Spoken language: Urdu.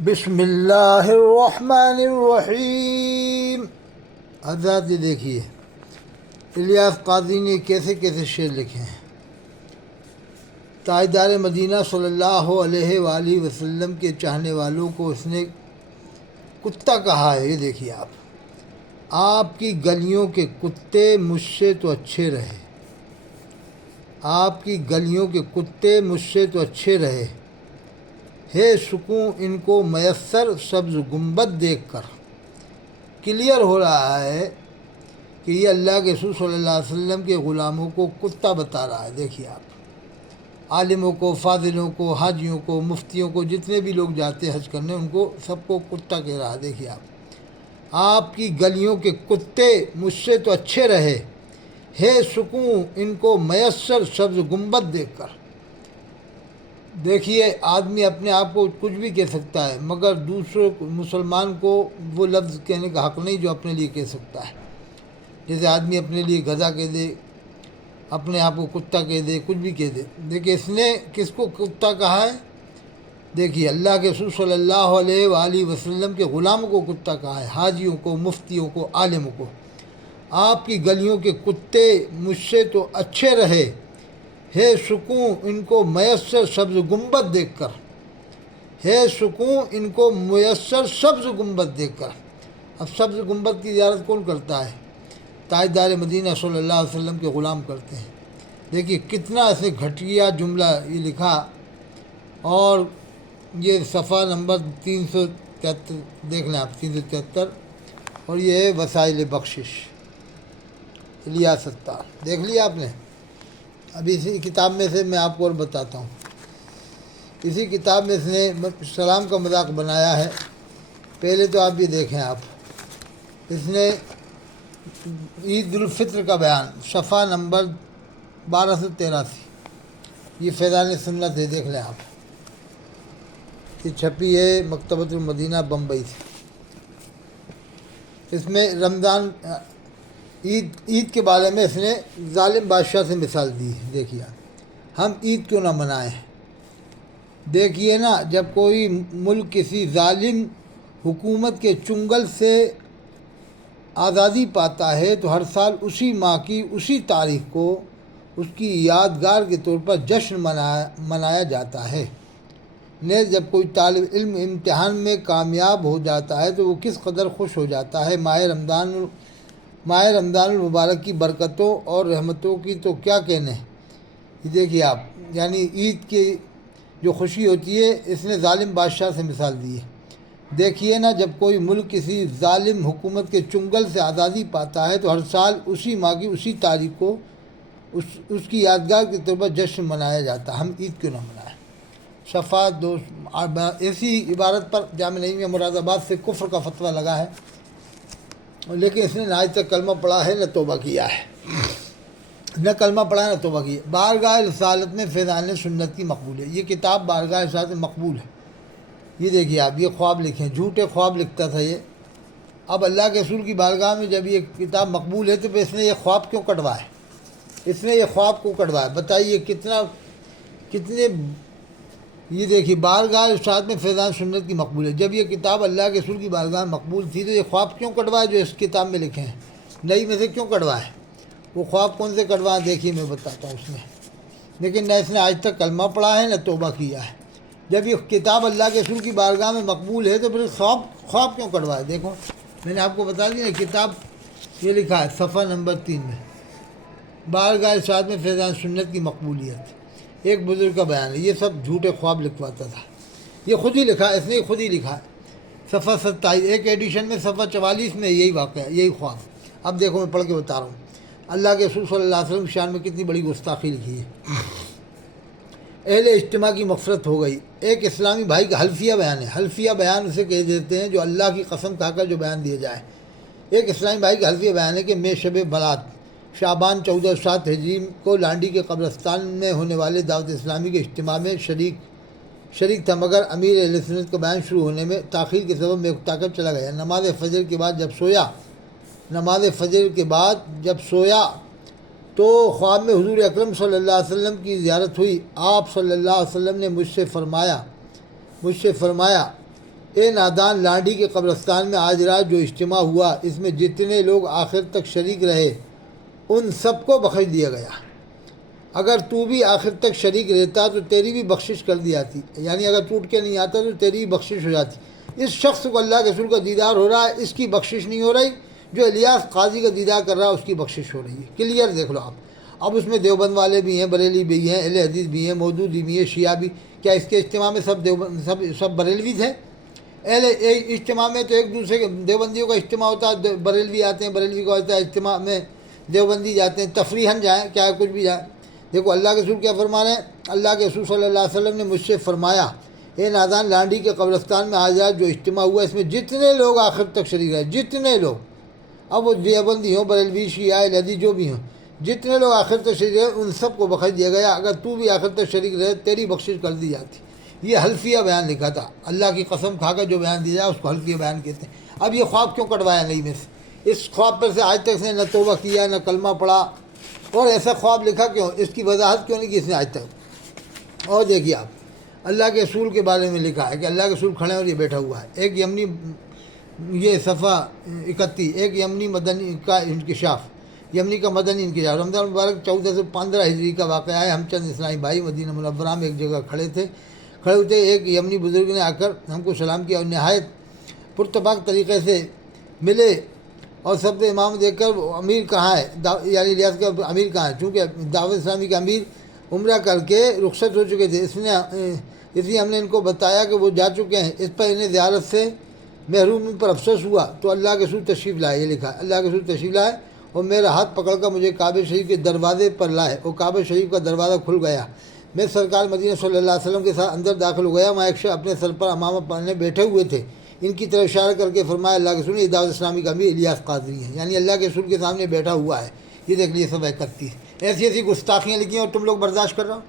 بسم اللہ الرحمن الرحیم۔ حضرات یہ دیکھیے الیاس قاضی نے کیسے کیسے شعر لکھے ہیں۔ تاجدار مدینہ صلی اللہ علیہ وآلہ وسلم کے چاہنے والوں کو اس نے کتا کہا ہے۔ یہ دیکھیے آپ کی گلیوں کے کتے مجھ سے تو اچھے رہے، آپ کی گلیوں کے کتے مجھ سے تو اچھے رہے، ہے سکون ان کو میسر سبز گنبد دیکھ کر۔ کلیئر ہو رہا ہے کہ یہ اللہ کے رسول صلی اللہ علیہ وسلم کے غلاموں کو کتا بتا رہا ہے۔ دیکھیے عالموں کو، فاضلوں کو، حاجیوں کو، مفتیوں کو، جتنے بھی لوگ جاتے ہیں حج کرنے ان کو سب کو کتا کہہ رہا ہے۔ دیکھیے آپ کی گلیوں کے کتے مجھ سے تو اچھے رہے، ہے سکون ان کو میسر سبز گنبد دیکھ کر۔ دیکھیے آدمی اپنے آپ کو کچھ بھی کہہ سکتا ہے مگر دوسروں مسلمان کو وہ لفظ کہنے کا حق نہیں جو اپنے لیے کہہ سکتا ہے۔ جیسے آدمی اپنے لیے گدھا کہہ دے، اپنے آپ کو کتا کہہ دے، کچھ بھی کہہ دے۔ دیکھیے اس نے کس کو کتا کہا ہے؟ دیکھیے اللہ کے رسول صلی اللہ علیہ وآلہ وسلم کے غلاموں کو کتا کہا ہے، حاجیوں کو، مفتیوں کو، عالموں کو۔ آپ کی گلیوں کے کتے مجھ سے تو اچھے رہے، ہے سکون ان کو میسر سبز گنبد دیکھ کر، ہے سکون ان کو میسر سبز گنبد دیکھ کر۔ اب سبز گنبد کی زیارت کون کرتا ہے؟ تاجدار مدینہ صلی اللہ علیہ وسلم کے غلام کرتے ہیں۔ دیکھیے کتنا ایسے گھٹیا جملہ یہ لکھا، اور یہ صفحہ نمبر 373 دیکھ لیں آپ، 373، اور یہ ہے وسائل بخشش الیاس ستار۔ دیکھ لیا آپ نے؟ ابھی اسی کتاب میں سے میں آپ کو اور بتاتا ہوں۔ اسی کتاب میں اس نے سلام کا مذاق بنایا ہے۔ پہلے تو آپ یہ دیکھیں، اس نے عید الفطر کا بیان، صفحہ نمبر 1283، یہ فیضان سنت ہے، دیکھ لیں آپ، یہ چھپی ہے مکتبۃ المدینہ بمبئی سے۔ اس میں رمضان عید کے بارے میں اس نے ظالم بادشاہ سے مثال دی ہے۔ دیکھیے ہم عید کیوں نہ منائیں؟ دیکھیے نا، جب کوئی ملک کسی ظالم حکومت کے چنگل سے آزادی پاتا ہے تو ہر سال اسی ماہ کی اسی تاریخ کو اس کی یادگار کے طور پر جشن منایا جاتا ہے۔ نیز جب کوئی طالب علم امتحان میں کامیاب ہو جاتا ہے تو وہ کس قدر خوش ہو جاتا ہے۔ ماہ رمضان المبارک کی برکتوں اور رحمتوں کی تو کیا کہنے۔ یہ دیکھیے یعنی عید کی جو خوشی ہوتی ہے، اس نے ظالم بادشاہ سے مثال دی ہے۔ دیکھیے نا، جب کوئی ملک کسی ظالم حکومت کے چنگل سے آزادی پاتا ہے تو ہر سال اسی ماہ کی اسی تاریخ کو اس کی یادگار کے طور پر جشن منایا جاتا ہے۔ ہم عید کیوں نہ منائیں؟ صفحہ 2 ایسی عبارت پر جامعہ نعیمیہ مراد آباد سے کفر کا فتویٰ لگا ہے، لیکن اس نے نہ آج تک کلمہ پڑھا ہے نہ توبہ کیا ہے، نہ کلمہ پڑھا ہے نہ توبہ کیا ہے۔ بارگاہ رسالت میں فیضان سنت کی مقبول ہے۔ یہ کتاب بارگاہ رسالت میں مقبول ہے۔ یہ دیکھیے یہ خواب لکھیں، جھوٹے خواب لکھتا تھا یہ۔ اب اللہ کے رسول کی بارگاہ میں جب یہ کتاب مقبول ہے تو پھر اس نے یہ خواب کیوں کٹوائے؟ اس نے یہ خواب کو کٹوایا، بتائیے کتنے یہ دیکھیے بارگاہ رسالت میں فیضان سنت کی مقبول ہے۔ جب یہ کتاب اللہ کے رسول کی بارگاہ میں مقبول تھی تو یہ خواب کیوں کٹوائے جو اس کتاب میں لکھے ہیں؟ نئی میں سے کیوں کٹوائے؟ وہ خواب کون سے کٹوائے؟ دیکھیے میں بتاتا ہوں اس میں، لیکن نہ اس نے آج تک کلمہ پڑھا ہے نہ توبہ کیا ہے۔ جب یہ کتاب اللہ کے رسول کی بارگاہ میں مقبول ہے تو پھر خواب کیوں کٹوائے؟ دیکھو میں نے آپ کو بتا دیا کتاب یہ لکھا ہے صفحہ نمبر 3 میں، بارگاہ رسالت میں فیضان سنت کی مقبولیت، ایک بزرگ کا بیان ہے۔ یہ سب جھوٹے خواب لکھواتا تھا، یہ خود ہی لکھا ہے، اس نے خود ہی لکھا ہے۔ صفحہ 27 ایک ایڈیشن میں صفحہ 44 میں یہی واقعہ ہے، یہی خواب۔ اب دیکھو میں پڑھ کے بتا رہا ہوں، اللہ کے رسول صلی اللہ علیہ وسلم کی شان میں کتنی بڑی گستاخی لکھی ہے۔ اہل اجتماع کی مغفرت ہو گئی۔ ایک اسلامی بھائی کا حلفیہ بیان ہے، حلفیہ بیان اسے کہہ دیتے ہیں جو اللہ کی قسم کھا کر جو بیان دیا جائے۔ ایک اسلامی بھائی کا حلفیہ بیان ہے کہ میں شب برات شعبان 1407 ہجری کو لانڈی کے قبرستان میں ہونے والے دعوت اسلامی کے اجتماع میں شریک تھا، مگر امیر اہل سنت کا بیان شروع ہونے میں تاخیر کے سبب میں اکتا کر چلا گیا۔ نماز فجر کے بعد جب سویا تو خواب میں حضور اکرم صلی اللہ علیہ وسلم کی زیارت ہوئی۔ آپ صلی اللہ علیہ وسلم نے مجھ سے فرمایا اے نادان لانڈھی کے قبرستان میں آج رات جو اجتماع ہوا، اس میں جتنے لوگ آخر تک شریک رہے ان سب کو بخش دیا گیا۔ اگر تو بھی آخر تک شریک رہتا تو تیری بھی بخشش کر دی جاتی، یعنی اگر ٹوٹ کے نہیں آتا تو تیری بھی بخشش ہو جاتی۔ اس شخص کو اللہ کے رسول کا دیدار ہو رہا ہے، اس کی بخشش نہیں ہو رہی۔ جو الیاس قاضی کا دیدار کر رہا ہے اس کی بخشش ہو رہی ہے۔ کلیئر دیکھ لو آپ۔ اب اس میں دیوبند والے بھی ہیں، بریلی بھی ہیں، اہل حدیث بھی ہیں، مودودی بھی ہیں، شیعہ بھی۔ کیا اس کے اجتماع میں سب بریلوی تھے؟ اہل اجتماع میں تو ایک دوسرے کے دیوبندیوں کا اجتماع ہوتا ہے، بریلوی آتے ہیں، بریلوی کا ہوتا ہے اجتماع میں دیوبندی جاتے ہیں، تفریحاً جائیں، کیا کچھ بھی جائیں۔ دیکھو اللہ کے رسول کیا فرما رہے ہیں، اللہ کے رسول صلی اللہ علیہ وسلم نے مجھ سے فرمایا، اے نادان لانڈھی کے قبرستان میں آج رات جو اجتماع ہوا اس میں جتنے لوگ آخر تک شریک رہے، جتنے لوگ، اب وہ دیوبندی ہوں، بریلوی، شیعہ، لدی جو بھی ہوں، جتنے لوگ آخر تک شریک رہے ان سب کو بخش دیا گیا۔ اگر تو بھی آخر تک شریک رہے تیری بخشش کر دی جاتی۔ یہ حلفیہ بیان لکھا تھا، اللہ کی قسم کھا کر جو بیان دیا جائے اس کو حلفیہ بیان کہتے ہیں۔ اب یہ خواب کیوں کٹوایا نہیں میں سے؟ اس خواب پر سے آج تک سے نہ توبہ کیا نہ کلمہ پڑھا، اور ایسا خواب لکھا کیوں؟ اس کی وضاحت کیوں نہیں کی اس نے آج تک؟ اور دیکھیے آپ، اللہ کے رسول کے بارے میں لکھا ہے کہ اللہ کے رسول کھڑے اور یہ بیٹھا ہوا ہے۔ ایک یمنی، یہ صفحہ 31، ایک یمنی مدنی کا انکشاف، یمنی کا مدنی انکشاف، رمضان مبارک 14 سے 15 ہجری کا واقعہ ہے۔ ہم چند اسلامی بھائی مدینہ منورہ میں ایک جگہ کھڑے ہوتے، ایک یمنی بزرگ نے آ کر ہم کو سلام کیا اور نہایت پرتپاک طریقے سے ملے اور سب امام دیکھ کر امیر کہاں ہے، یعنی ریاست کا امیر کہاں ہے، چونکہ دعوت اسلامی کا امیر عمرہ کر کے رخصت ہو چکے تھے، اس لیے ہم نے ان کو بتایا کہ وہ جا چکے ہیں۔ اس پر انہیں زیارت سے محرومی پر افسوس ہوا تو اللہ کے رسول تشریف لائے، یہ لکھا ہے، اللہ کے رسول تشریف لائے اور میرا ہاتھ پکڑ کر مجھے کعبہ شریف کے دروازے پر لائے اور کعبہ شریف کا دروازہ کھل گیا۔ میں سرکار مدینہ صلی اللہ علیہ وسلم کے ساتھ اندر داخل ہو گیا۔ وہاں ایک شخص اپنے سر پر امامہ پہنے بیٹھے ہوئے تھے، ان کی طرف اشارہ کر کے فرمایا، اللہ کے رسول یہ دعوت اسلامی کا امیر الیاس قادری ہیں، یعنی اللہ کے رسول کے سامنے بیٹھا ہوا ہے۔ یہ دیکھ لیے سب 31 ایسی گستاخیاں لکھی ہیں اور تم لوگ برداشت کر رہے ہو۔